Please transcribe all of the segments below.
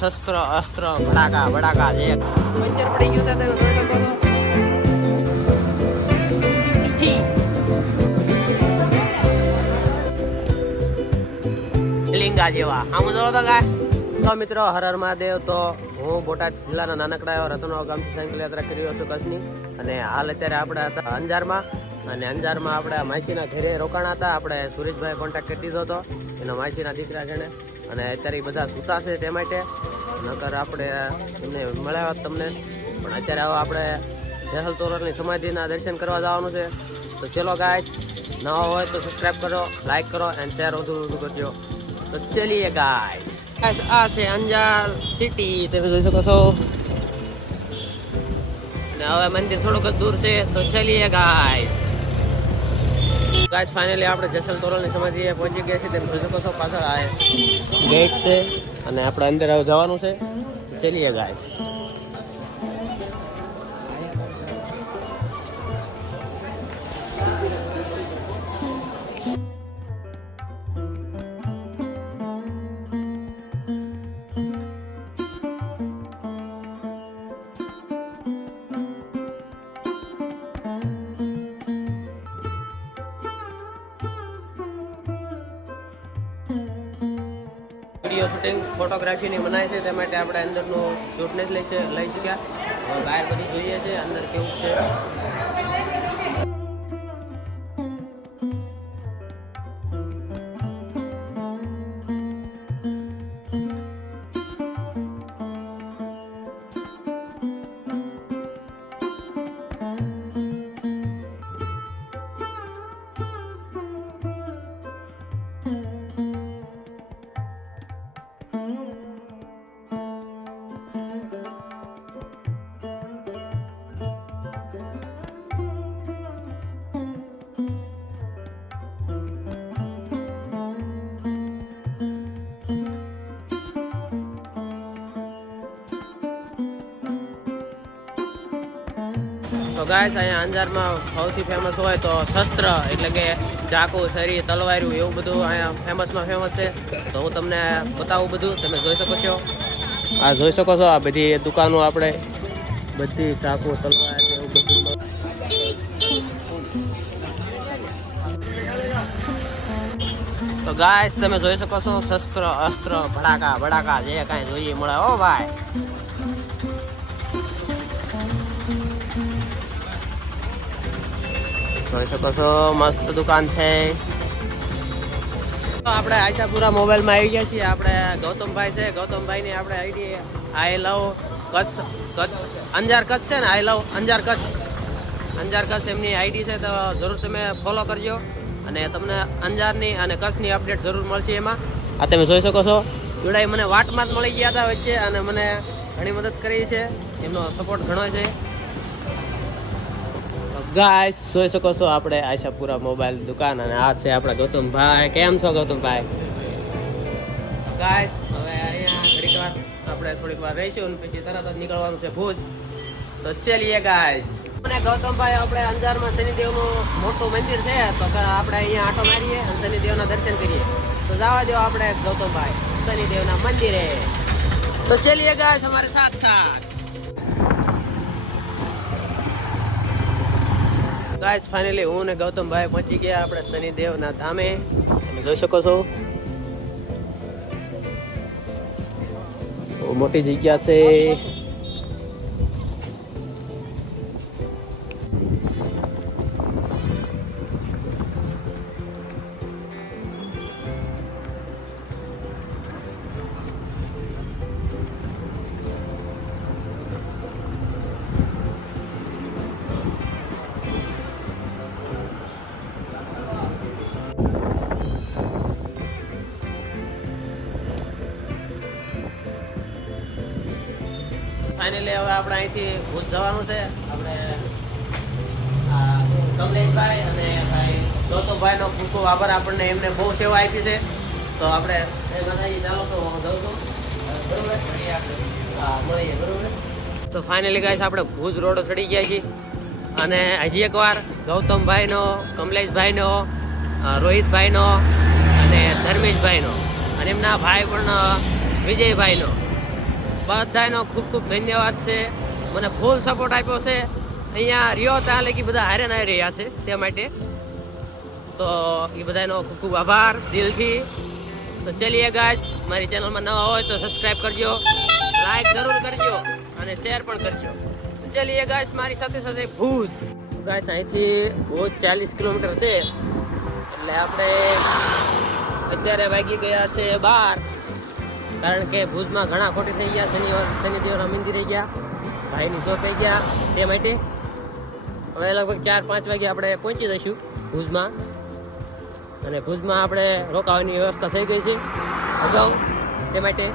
શસ્ત્ર અસ્ત્ર ભડાકા ભડાકા જે પંચર પડી ગયું છે તમે જોઈ શકો છો લિંગા જેવા આમ જો તો ગાય તો મિત્રો હર હર મહાદેવ. તો હું બોટાદ જિલ્લાના નાનકડા એવા રતનવા ગામથી સાયકલ યાત્રા કરી રહ્યો છું કચ્છની. અને હાલ અત્યારે આપણે હતા અંજારમાં. અને અંજારમાં આપણે માસીના ઘરે રોકાણા હતા. આપણે સુરેશભાઈ કોન્ટેક્ટ કરી દીધો હતો, એના માસીના દીકરા છે ને. અને અત્યારે એ બધા સૂતા છે તે માટે, નકર આપણે એમને મળ્યા તમને. પણ અત્યારે હવે આપણે જેસલ તોરલની સમાધિના દર્શન કરવા જવાનું છે. તો ચલો ગાઈસ, નવા હોય તો સબસ્ક્રાઈબ કરો, લાઈક કરો એન્ડ શેર વધુ કરજો. તો ચલીએ ગાઈસ. આ છે અંજાર સિટી, તમે જોઈ શકો છો. અને હવે મંદિર થોડુંક જ દૂર છે. તો ચલીએ ગાઈસ. ગાઈસ ફાઇનલી આપણે જેસલ તોરલની સમાધિએ પહોંચી ગયા છીએ. તમે જોઈ શકો છો પાછળ આ ગેટ છે અને આપણે અંદર હવે જવાનું છે. ચલીએ ગાઈસ. વિડીયો શૂટિંગ ફોટોગ્રાફીની મનાય છે, તે માટે આપણે અંદરનું શૂટને જ લઈ શક્યા. હવે બહાર બધું જોઈએ છે અંદર કેવું છે. તો ગાઈસ, અહીંયા અંજારમાં સૌથી ફેમસ હોય તો શસ્ત્ર, એટલે કે ચાકુ, છરી, તલવાર્યું એવું બધું અહીંયા ફેમસ છે. તો હું તમને બતાવું બધું, તમે જોઈ શકો છો. આ જોઈ શકો છો, આ બધી દુકાનો આપણે બધી ચાકુ, તલવાર એવું બધું. તો ગાઈસ, તમે જોઈ શકો છો શસ્ત્ર અસ્ત્ર ભડાકા ભડાકા જે કાંઈ જોઈએ મળે. ઓ ભાઈ, જોઈ શકો છો મસ્ત દુકાન છે. આપણે આશાપુરા મોબાઈલમાં આવી ગયા છીએ. આપણે ગૌતમભાઈ છે, ગૌતમભાઈ ની આપણે આઈડી આઈ લવ કચ્છ અંજાર કચ્છ છે ને, આઈ લવ અંજાર કચ્છ એમની આઈડી છે. તો જરૂર તમે ફોલો કરજો અને તમને અંજારની અને કચ્છની અપડેટ જરૂર મળશે એમાં. આ તમે જોઈ શકો છો, જોડાઈ મને વાટમાં જ મળી ગયા હતા વચ્ચે અને મને ઘણી મદદ કરી છે. એમનો સપોર્ટ ઘણો છે. ગાઈસ, જોઈ શકો છો આપણે આશાપુરા મોબાઈલ દુકાન. અને આ છે આપણા ગૌતમભાઈ. કેમ છો ગૌતમભાઈ? ગાઈસ, હવે અહીંયા ઘડીક વાર આપણે થોડીક વાર રહીશું અને પછી તરત જ નીકળવાનું છે ભુજ. તો ચલીએ ગાઈસ. અને ગૌતમભાઈ, આપણે અંજારમાં શનિદેવનું મોટું મંદિર છે, તો આપણે અહીંયા આંટો મારીએ અને શનિદેવના દર્શન કરીએ. તો જવા દો આપણે ગૌતમભાઈ શનિદેવના મંદિરે. તો ચલીએ ગાઈસ અમારે સાથ. ગાઈસ, ફાઇનલી હું ને ગૌતમભાઈ પહોંચી ગયા આપણે શનિદેવના ધામે. તમે જોઈ શકો છો, બહુ મોટી જગ્યા છે. ફાઇનલી હવે આપણે અહીંથી ભુજ જવાનું છે. આપણે કમલેશભાઈ અને ભાઈ ગૌતમભાઈનો ખૂબ ખૂબ આભાર. આપણને એમને બહુ સેવા આપી છે. તો આપણે ચાલો તો હું જઉં છું, બરોબર? હા, મળીએ, બરોબર? તો ફાઇનલી ગાઈસ, આપણે ભુજ રોડ ચડી ગયા છીએ. અને હજી એકવાર ગૌતમભાઈનો, કમલેશભાઈનો, રોહિતભાઈનો અને ધર્મેશભાઈનો અને એમના ભાઈ પણ વિજયભાઈનો બધાનો ખૂબ ખૂબ ધન્યવાદ છે. મને ફૂલ સપોર્ટ આપ્યો છે. અહીંયા રહ્યો ત્યાં લગી બધા હારે ના રહ્યા છે તે માટે તો એ બધાનો ખૂબ ખૂબ આભાર દિલથી. તો ચલીએ ગાઈસ, મારી ચેનલમાં નવા હોય તો સબસ્ક્રાઇબ કરજો, લાઈક જરૂર કરજો અને શેર પણ કરજો. તો ચલીએ ગાઈસ, મારી સાથે સાથે ભુજ. ગાઈસ અહીંથી ભુજ 40 કિલોમીટર છે એટલે આપણે અત્યારે વાગી ગયા છે 12, કારણ કે ભુજમાં ઘણા ખોટી થઈ ગયા. શનિદેવના મંદિરે ગયા, ભાઈની શો થઈ ગયા તે માટે હવે લગભગ 4-5 વાગે આપણે પહોંચી જઈશું ભુજમાં. અને ભુજમાં આપણે રોકાવાની વ્યવસ્થા થઈ ગઈ છે અગાઉ તે માટે.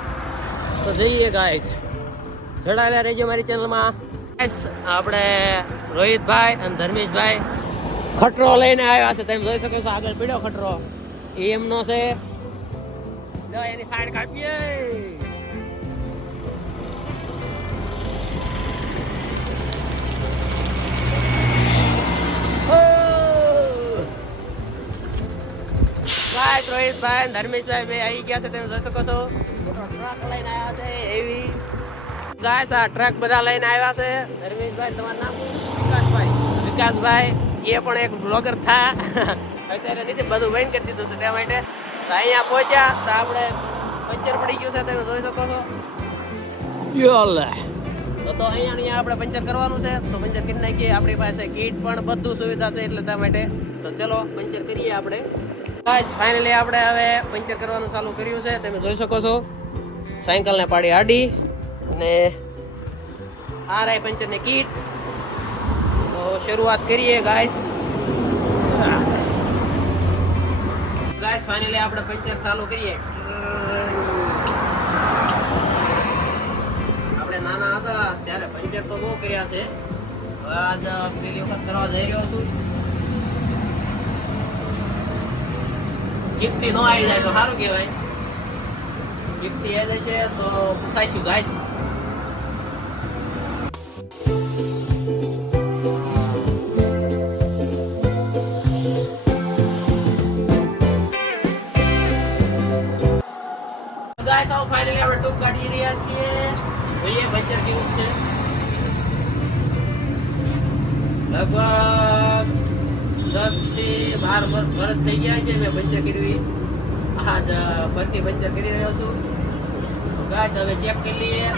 તો જઈએ ગાઈસ, જોડાયેલા રહેજો મારી ચેનલમાં. ગાઈસ આપણે રોહિતભાઈ અને ધર્મેશભાઈ ખટરો લઈને આવ્યા છે. તમે જોઈ શકો છો આગળ પીડ્યો ખટરો, એમનો છે. એની સાઈડ કાપીએ. રોહિતભાઈ ધર્મેશભાઈ બે આવી ગયા છે. તમે જોઈ શકો છો ટ્રક લઈને આવ્યા છે એવી. ગાઈસ આ ટ્રક બધા લઈને આવ્યા છે. ધર્મેશભાઈ તમારું નામ? વિકાસભાઈ. એ પણ એક બ્લોગર થા. અત્યારે નથી બધું બંધ કરી દીધું છે ત્યાં માટે. તો અહીંયા પહોંચ્યા તો આપણે પંચર પડી ગયું છે, તમે જોઈ શકો છો. તો અહીંયા આપણે પંચર કરવાનું છે. તો પંચર કરી નાખીએ. આપણી પાસે કીટ પણ બધું સુવિધા છે એટલે ત્યાં માટે. તો ચલો પંચર કરીએ આપણે. ફાઇનલી આપણે હવે પંચર કરવાનું ચાલુ કર્યું છે. તમે જોઈ શકો છો સાયકલને પાડી આડી અને આ રહી પંચરની કીટ. તો શરૂઆત કરીએ ગાઈસ. ફાઇનલી આપણે પંચર ચાલુ કરીએ. આપણે નાના હતા ત્યારે પંચર તો બહુ કર્યા છે. હવે આજ પહેલી વખત કરવા જઈ રહ્યો છું. જીપટી નો આવી જાય તો સારું કહેવાય. જીપટી આવી જાય છે તો પૂછાઈશું ગાઈસ. ગાઈસ આવો ફાઇનલી આપણે ટૂંક કાઢી રહ્યા છીએ. જોઈએ પંચર કેવું છે. લગભગ 10 થી 12 વર્ષ થઈ ગયા છે મેં પંચર કર્યું. આજ ફરતી પંચર કરી રહ્યો છું. ગાઈસ હવે ચેક કરી લઈએ.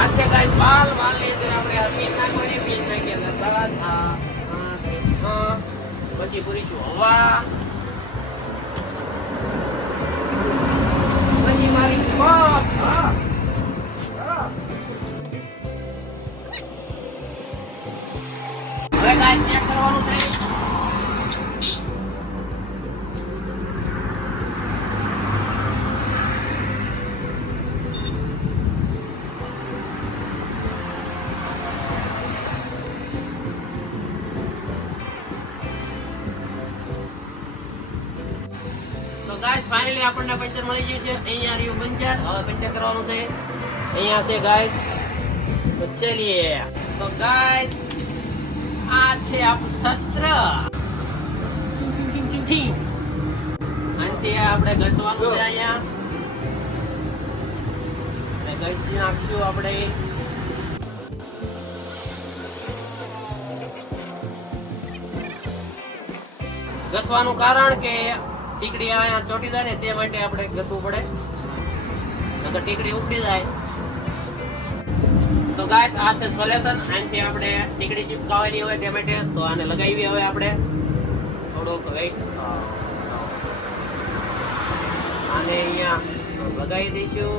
આ છે ગાઈસ માલ ની અંદર આપણે પીન નાખવાની. પીન નાખી બાદ પછી પૂરીશું હવા, પછી મારીશું હવે ગાઈસ ચેક કરવાનું છે. ગાઈસ ફાઇનલી આપણને પંચર મળી ગયું છે. અહીંયા રહ્યું પંચર. હવે પંચર કરવાનું છે. અહીંયા છે ગાઈસ. તો ચલીએ. તો ગાઈસ આ છે આપણું શસ્ત્ર. આનાથી આપણે ઘસવાનું છે. અહીંયા ઘસી નાખશું આપણે. ઘસવાનું કારણ કે ટીકડી અહીંયા ચોટી જાય ને તે માટે આપણે ઘસવું પડે, નકર ટીકડી ઉપડી જાય. તો ગાઈસ આ છે સોલ્યુશન. આનાથી આપણે ટીકડી ચીપકાવવાની હોય તે માટે. તો આને લગાવી હવે આપણે થોડુંક વેસ્ટ આને અહીંયા લગાવી દઈશું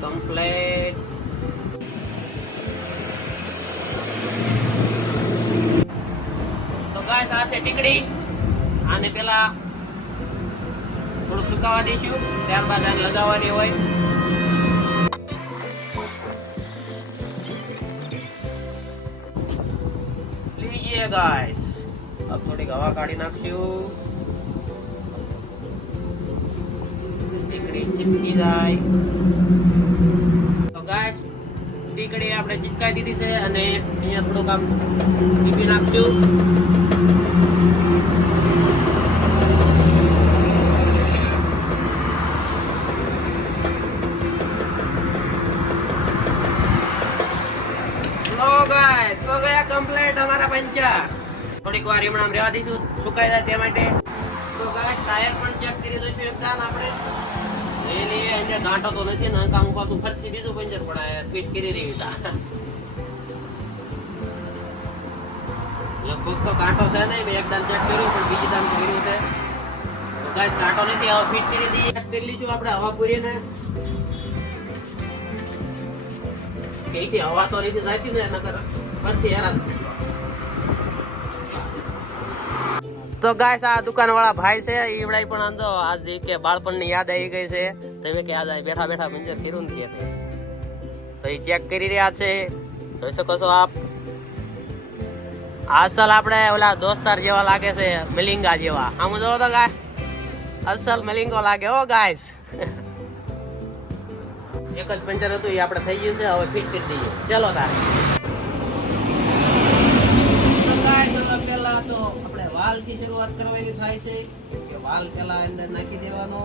કમ્પ્લીટ. તો ગાઈસ આ છે ટીકડી. આને પેલા થોડુંક સુકાવા દઈશું, ત્યારબાદ આને લગાવવાની હોય. લીજીએ ગાઈસ. अब થોડીક હવા કાઢી નાખશું. ટીકડી ચીપકી જાય. તો ગાઈસ ટીકડી આપણે ચીપકાઈ દીધી છે અને અહીંયા થોડુંક આમ ચીપી નાખશું. પંચર. થોડીક વાર એમણામ રહેવા દઈશું સુકાઈ જાય તે માટે. તો ગાઈસ ટાયર પણ ચેક કરી દઈશું એકદમ આપણે. એની અંદર ગાંઠો તો નથી ને કામ પાછું ફરતી બીજું પંચર પણ ફિટ કરી રહી હતા. લગભગ તો કાંટો છે નહીં, મેં એકદમ ચેક કર્યું પણ બીજી દામ કર્યું છે. તો ગાઈસ કાંટો નથી, હવે ફિટ કરી દઈએ. ચેક કરી લઈશું આપણે હવા પૂરીને. કઈથી હવા તો નથી જાતી ને નકર ફરતી હેરાન. તો ગાઈસ આ દુકાન વાળા ભાઈ છે ઈવડાઈ પણ આંધો આજ કે બાળપણની યાદ આવી ગઈ છે. તમે કે આજ બેઠા બેઠા પંચર કર્યું ને કે તો એ ચેક કરી રહ્યા છે. જોઈ શકો છો આપ. અસલ આપણે ઓલા દોસ્તાર જેવા લાગે છે, મિલિંગા જેવા. આમ જો તો ગાય અસલ મિલિંગો લાગે હો ગાઈસ. એક જ પંચર હતું એ આપણે થઈ ગયું છે, હવે ફિટ કરી દઈએ. ચલો તાર. તો ગાઈસ પેલા તો આપણે વાલ થી શરૂઆત કરવાની થાય છે કે વાલ પેલા અંદર નાખી દેવાનો.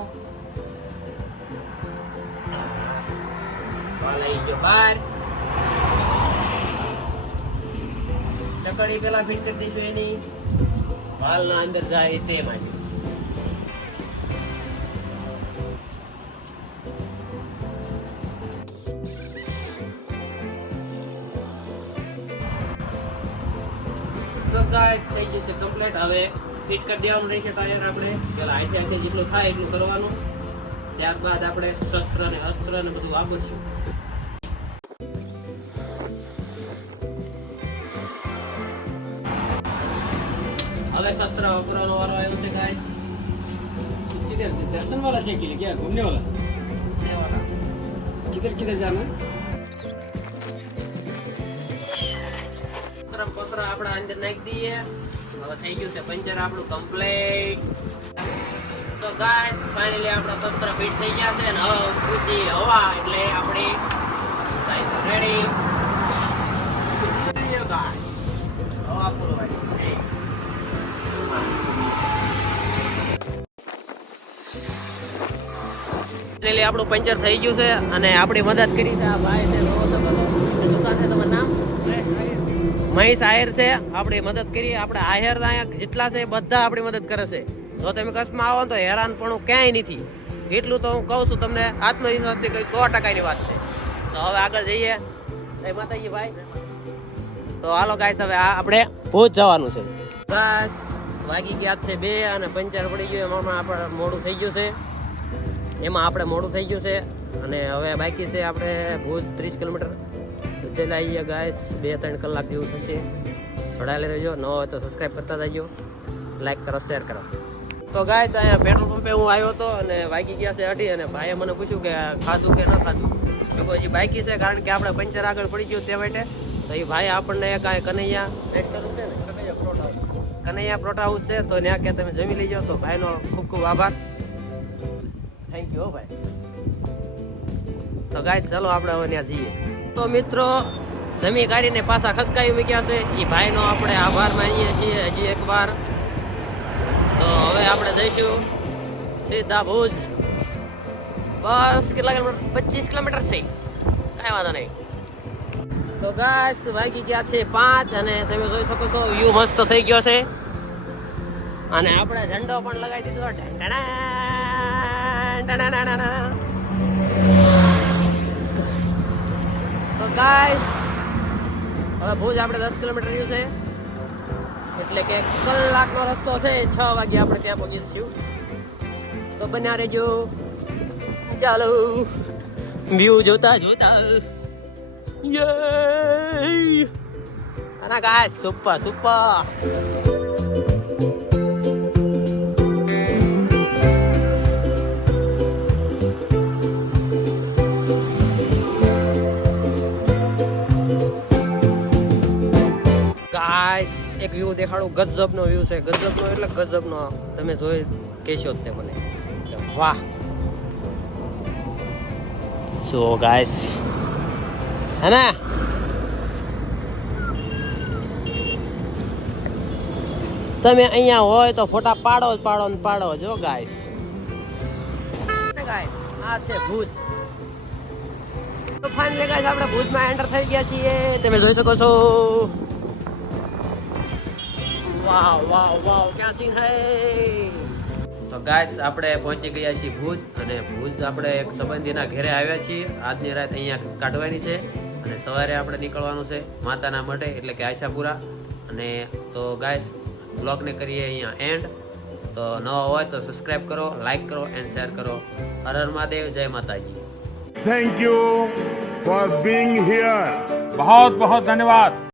વાલ આવી ગયો બહાર. ચકડી પેલા ફિટ કરી દઈશું એની. વાલ ના અંદર જાય તે માટે. તો ગાઈસ થઈ જશે કમ્પ્લીટ. હવે ફિટ કરી દેવાનું રહેશે ટાયર આપણે. પેલા અહીંથી જેટલું થાય એટલું કરવાનું. ત્યારબાદ આપણે શસ્ત્ર ને અસ્ત્ર ને બધું વાપરશું. હવે शस्त्र वापरવાનો વારો આવ્યો છે गाइस. किधर दर्शन वाला साइकिल है क्या, घूमने वाला? ये वाला. किधर किधर जाना है? तरफ पसरा આપણે અંદર નાખી દઈએ. હવે થઈ ગયું છે પંચર આપણું કમ્પ્લીટ. તો ગાઈસ ફાઇનલી આપણા શસ્ત્ર ફિટ થઈ ગયા છે અને હવે પૂરી હવા એટલે આપણી સાઈડ રેડી. ગાઈસ હવા પૂરવાની છે. એટલે આપણું પંચર થઈ ગયું છે અને આપણી મદદ કરી છે આ ભાઈ છે. દુકાન છે, તમારું નામ? મહેશ આહિર છે. આપણી મદદ કરી. આપણે આહિર અહીંયા જેટલા છે બધા આપણી મદદ કરે છે. જો તમે કચ્છમાં આવો તો હેરાન પણ ક્યાંય નથી. એટલું તો હું કહું છું તમને આત્મવિશ્વાસથી કઈ 100%ની વાત છે. તો હવે આગળ જઈએ. જય માતાજી ભાઈ. તો હાલો ગાઈસ હવે આપણે ભૂજ જવાનું છે. બસ વાગી ગયા છે 2 અને પંચર પડી ગયું. એમાં આપણે મોડું થઈ ગયું છે. અને હવે બાકી છે આપણે ભુજ 30 કિલોમીટર. તો ચાલ આવીએ ગાઈસ. 2-3 કલાક જેવું થશે. જોડાયેલા રહેજો. ન હોય તો સબસ્ક્રાઈબ કરતા જજો, લાઈક કરો, શેર કરો. તો ગાઈસ અહીંયા પેટ્રોલ પંપે હું આવ્યો હતો અને વાગી ગયા છે 8 અને ભાઈએ મને પૂછ્યું કે ખાધું કે ન ખાધું. જો હજી બાકી છે કારણ કે આપણે પંચર આગળ પડી ગયું તે માટે. તો એ ભાઈ આપણને કાંઈ કનૈયા વેટ કરું છે ને, કનૈયા પ્રોટ હાઉસ છે. તો ત્યાં કે તમે જમી લઈ જાઓ. તો ભાઈનો ખૂબ ખૂબ આભાર. થેન્ક યુ ભાઈ. તો ગાઈસ ચાલો આપણે હવે ત્યાં જઈએ. તો મિત્રો જમી કાઢીને પાછા ખસકાઈ મૂક્યા છે. એ ભાઈનો આપણે આભાર માનીએ છીએ હજી એકવાર. તો હવે આપણે જઈશું સીધા ભુજ. બસ કેટલા કિલોમીટર? 25 કિલોમીટર છે. કાંઈ વાંધો નહીં. તો ગાઈસ વાગી ગયા છે 5 અને તમે જોઈ શકો છો વ્યૂ મસ્ત થઈ ગયો છે. અને આપણે ઝંડો પણ લગાવી દીધો. તો ગાઈસ હવે ભુજ આપણે 10 કિલોમીટર રહ્યું છે એટલે કે કલાકનો રસ્તો છે. 6 વાગે આપણે ત્યાં પહોંચી જઈશું. તો બન્યા રહેજો. ચાલો વ્યૂ જોતા જોતા. યે અને ગાઈસ સુપર સુપર. ગાઈસ એક વ્યૂ દેખાડું. ગજબનો વ્યૂ છે. ગજબનો એટલે ગજબનો. તમે જોઈ કહેશો જ તે મને વાહ. સો ગાઈસ હે ને તમે અહીંયા હોય તો ફોટા પાડો જ પાડો ને પાડો જો ગાઈસ. આ છે ભુજ. તો ફાઇનલી ગાઈસ આપણે ભુજમાં એન્ટર થઈ ગયા છીએ. તમે જોઈ શકો છો. વાહ વાહ વાહ ક્યાં સીન હે. તો ગાઈસ આપણે પહોંચી ગયા છીએ ભુજ, અને ભુજ આપણે એક સંબંધીના ઘરે આવ્યા છીએ. આજની રાત અહીંયા કાઢવાની છે અને સવારે આપણે નીકળવાનું છે માતાના મઢે એટલે કે આશાપુરા. અને તો ગાઈસ બ્લોગને કરીએ અહીંયા એન્ડ. તો નવા હોય તો સબસ્ક્રાઇબ કરો, લાઈક કરો એન્ડ શેર કરો. હર હર મહાદેવ, જય માતાજી. Thank you for being here. बहुत बहुत धन्यवाद.